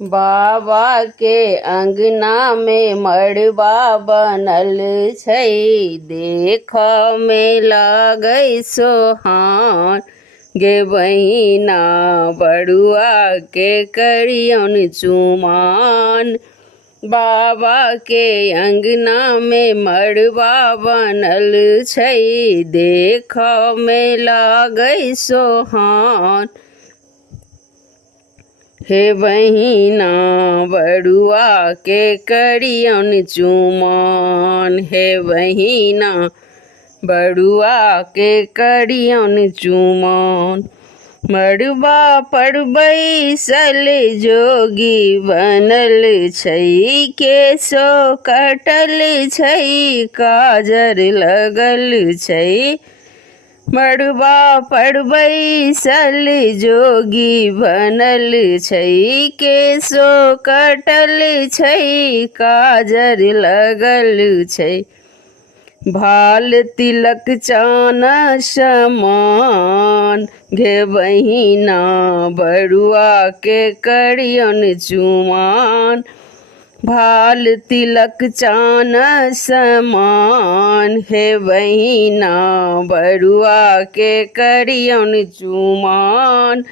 बाबा के अंगना में मड़बा बनल छै, देख में लागै सोहान। गे बहिना बड़ुआ के करियन चुमान। बाबा के अंगना में मड़बा बनल छै, देख में लागै सोहान। हे बहिना बड़ुआ के करियन चुमान। हे बहिना बड़ुआ के करियन चुमान। मड़बा पर बैसल जोगी बनल छै, केसो कटल छै, काजर लगल छै। मड़बा पर बैसल जोगी बनल छै, केसो कटल छै, काजर लगल छै। भाल तिलक चान समान। गे बहिना बड़ुआ के करियन चुमान। भाल तिलक चान समान। हे बहिना बड़ुआ के करियन चुमान।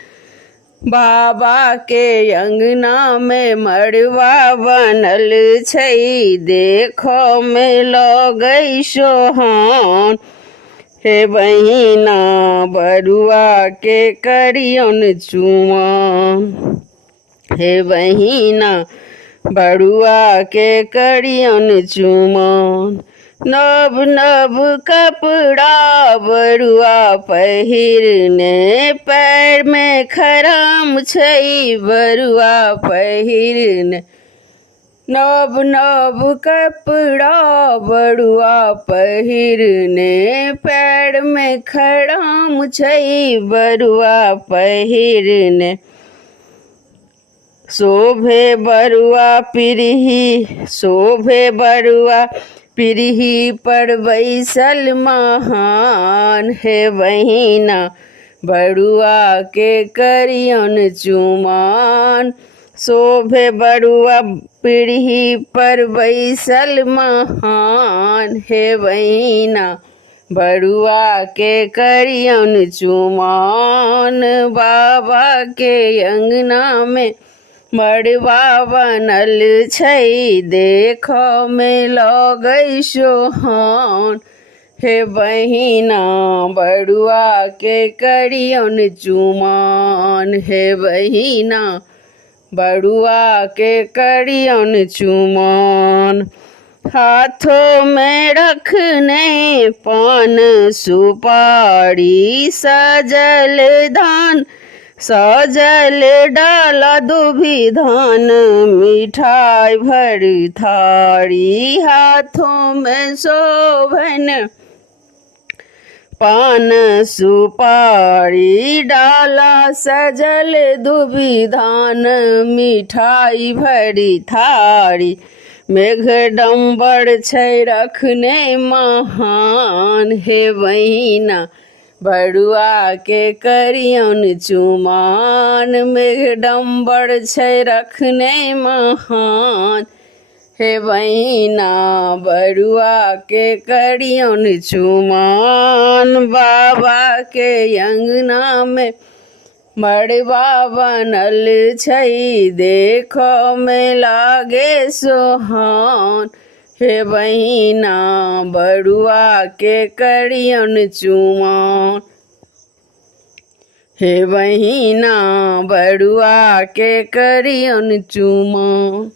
बाबा के अंगना में मड़बा बनल छै, देख में लागै सोहान। हे बहिना बड़ुआ के करियन चुमान। हे बहिना बड़ुआ के करियन चुमान। नव नव कपड़ा बड़ुआ पहिरने, पैर में खराम छै बड़ुआ पहिरने। नव नव कपड़ा बड़ुआ पहिरने, पैर में खराम छै बड़ुआ पहिरने। शोभे बड़ुआ पिरही, शोभे बड़ुआ पिरही पर बैसल महान। हे बहिना बड़ुआ के करियन चुमान। शोभे बड़ुआ पिरही पर बैसल महान। हे बहिना बड़ुआ के करियन चुमान। बाबा के अंगना में मड़बा बनल छै, देख में लागै सोहान। हे बहिना बड़ुआ के करियन चुमान। हे बहिना बड़ुआ के करियन चुमान। हाथों में रखने पान सुपारी, सजल धान सजल डाला दुभी धान, मिठाई भरी थारी। हाथों में शोभन पान सुपारी, डाला सजल दुभी धान, मिठाई भरी थारी। मेघडम्बर छै रखने महान। हे बहिना बड़ुआ के करियन चुमान। मेघडम्बर छै रखने महान। हे बहिना बड़ुआ के करियन चुमान। बाबा के अंगना में मड़बा बनल छै, देख में लागे सोहान। हे बहिना बड़ुआ के करियन चुमान। हे बहिना बड़ुआ के करियन चुमान।